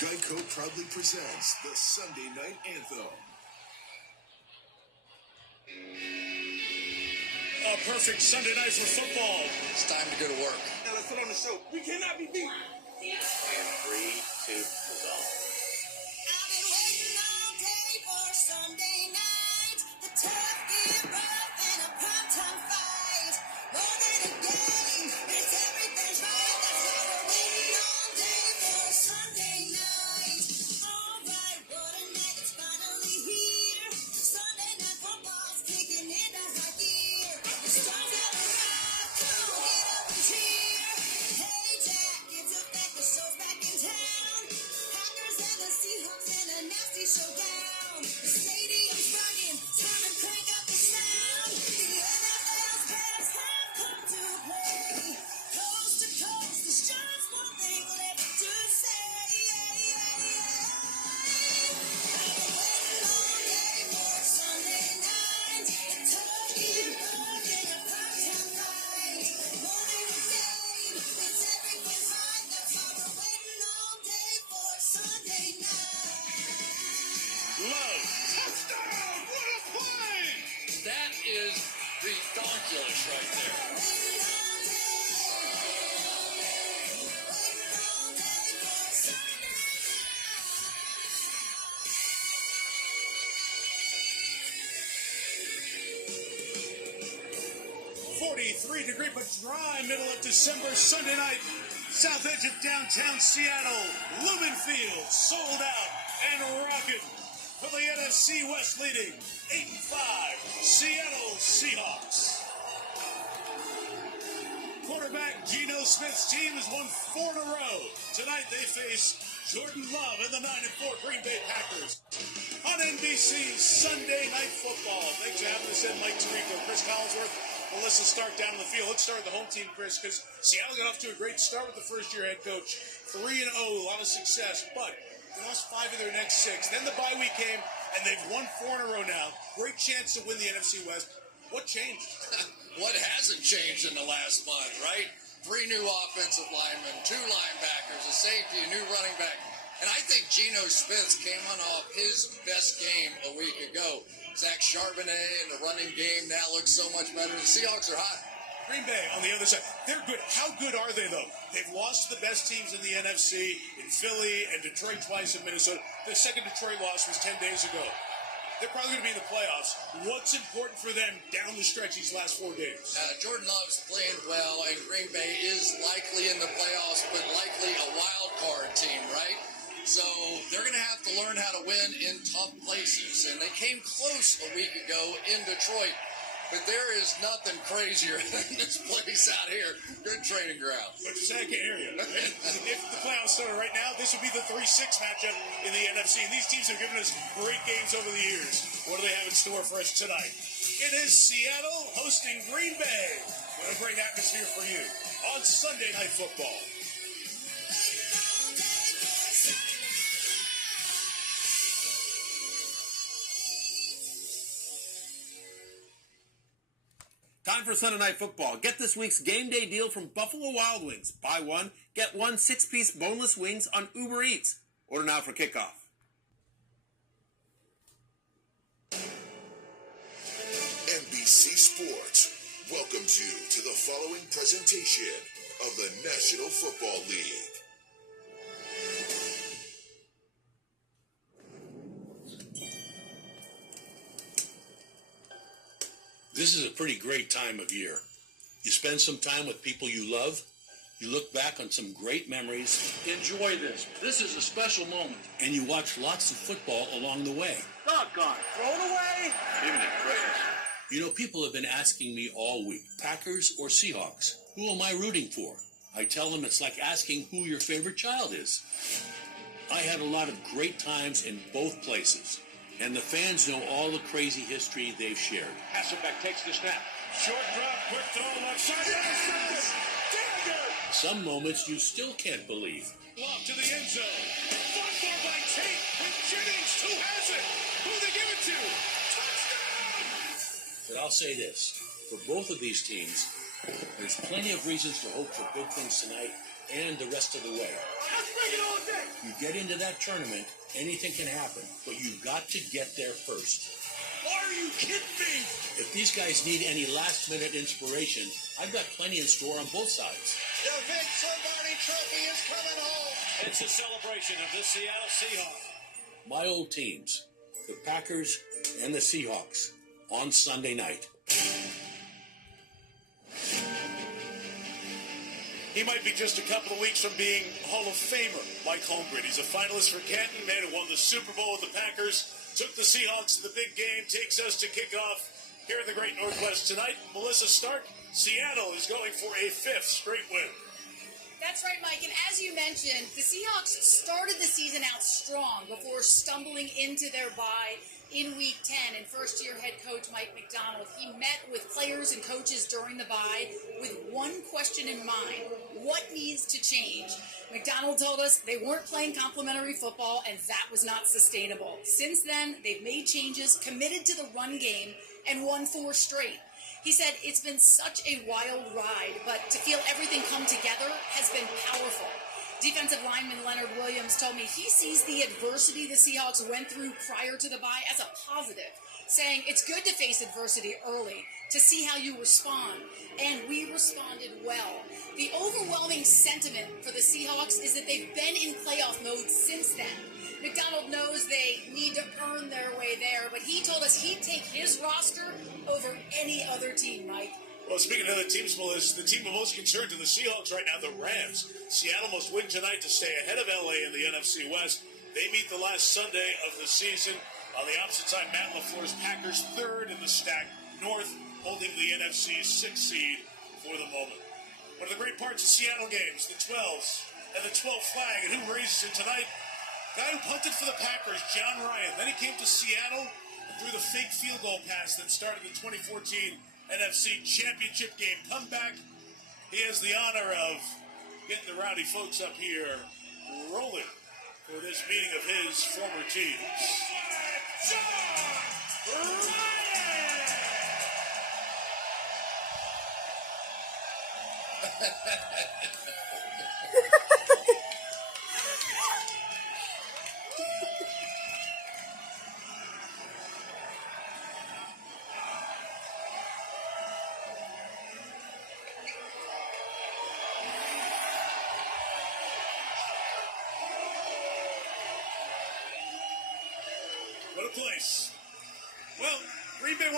Geico proudly presents the Sunday Night Anthem. A perfect Sunday night for football. It's time to go to work. Now let's put on the show. We cannot be beat. And 3, 2, let's go. I've been waiting all day for Sunday night. The tough get rough in a primetime fight. More than a game, it's everything's right. That's why we're waiting all day for Sunday night. All right, what a night, it's finally here. Sunday night football's kicking into high gear. The stars have arrived, come on, get up and cheer. Hey Jack, it's a fact, the show's back in town. Packers and the Seahawks in a nasty showdown. The stadium's rocking, time to crank up the sound. The NFL's best have come to play. Coast to coast, there's just one thing left to say. I've been waiting all day for Sunday night. A turkey burn in a primetime fight. Morning and game, it's everything's right. That's why we're waiting all day for Sunday night. Love. Touchdown. What a play. That is ridiculous right there. Waiting all day. Waiting all day for Sunday night. 43-degree but dry middle of December Sunday night. South edge of downtown Seattle. Lumen Field sold out and rocking. For the NFC West leading 8-5 Seattle Seahawks. Quarterback Geno Smith's team has won 4 in a row. Tonight they face Jordan Love and the 9-4 Green Bay Packers. On NBC Sunday Night Football. Thanks for having us in, Mike Tirico, Chris Collinsworth, Melissa Stark down the field. Let's start with the home team, Chris, because Seattle got off to a great start with the first-year head coach. 3-0, a lot of success, but they lost 5 of their next 6. Then the bye week came, and they've won 4 in a row now. Great chance to win the NFC West. What changed? What hasn't changed in the last month, right? 3 new offensive linemen, 2 linebackers, a safety, a new running back. And I think Geno Smith came on off his best game a week ago. Zach Charbonnet in the running game now looks so much better. The Seahawks are hot. Green Bay on the other side. They're good. How good are they, though? They've lost to the best teams in the NFC, in Philly and Detroit twice in Minnesota. The second Detroit loss was 10 days ago. They're probably going to be in the playoffs. What's important for them down the stretch these last 4 games? Jordan Love's playing well, and Green Bay is likely in the playoffs, but likely a wild card team, right? So they're going to have to learn how to win in tough places. And they came close a week ago in Detroit. But there is nothing crazier than this place out here. Good training ground. But you say I can't hear you. If the playoffs started right now, this would be the 3-6 matchup in the NFC. And these teams have given us great games over the years. What do they have in store for us tonight? It is Seattle hosting Green Bay. What a great atmosphere for you on Sunday Night Football. Time for Sunday Night Football. Get this week's game day deal from Buffalo Wild Wings. Buy one, get one 6-piece boneless wings on Uber Eats. Order now for kickoff. NBC Sports welcomes you to the following presentation of the National Football League. This is a pretty great time of year. You spend some time with people you love. You look back on some great memories. Enjoy this. This is a special moment. And you watch lots of football along the way. Doggone. Throw it away. Giving it credit. You know, people have been asking me all week, Packers or Seahawks? Who am I rooting for? I tell them it's like asking who your favorite child is. I had a lot of great times in both places. And the fans know all the crazy history they've shared. Hasselbeck takes the snap. Short drop, quick throw, left side. Dagger! Some moments you still can't believe. Lob to the end zone. Fought for by Tate. And Jennings, who has it? Who they give it to? Touchdown! But I'll say this. For both of these teams, there's plenty of reasons to hope for big things tonight and the rest of the way. Let's bring it all day. You get into that tournament, anything can happen, but you've got to get there first. Are you kidding me? If these guys need any last-minute inspiration, I've got plenty in store on both sides. The Vince Lombardi Trophy is coming home. It's a celebration of the Seattle Seahawks. My old teams, the Packers and the Seahawks, on Sunday night. He might be just a couple of weeks from being Hall of Famer, Mike Holmgren. He's a finalist for Canton, man who won the Super Bowl with the Packers, took the Seahawks to the big game, takes us to kickoff here in the Great Northwest tonight. Melissa Stark, Seattle is going for a 5th straight win. That's right, Mike. And as you mentioned, the Seahawks started the season out strong before stumbling into their bye in Week 10. And first-year head coach Mike McDonald, he met with players and coaches during the bye with one question in mind: what needs to change? McDonald told us they weren't playing complimentary football, and that was not sustainable. Since then, they've made changes, committed to the run game, and won 4 straight. He said it's been such a wild ride, but to feel everything come together has been powerful. Defensive lineman Leonard Williams told me he sees the adversity the Seahawks went through prior to the bye as a positive, saying it's good to face adversity early to see how you respond, and we responded well. The overwhelming sentiment for the Seahawks is that they've been in playoff mode since then. McDonald knows they need to earn their way there, but he told us he'd take his roster over any other team, Mike. Well, speaking of the teams, Melissa, the team of most concern to the Seahawks right now, the Rams. Seattle must win tonight to stay ahead of LA in the NFC West. They meet the last Sunday of the season. On the opposite side, Matt LaFleur's Packers 3rd in the stack North, holding the NFC's 6th seed for the moment. One of the great parts of Seattle games, the 12s and the 12th flag, and who raises it tonight? Guy who punted for the Packers, John Ryan. Then he came to Seattle and threw the fake field goal pass that started the 2014 NFC Championship game. Come back. He has the honor of getting the rowdy folks up here rolling for this meeting of his former teams. John What a place. Well, Green Bay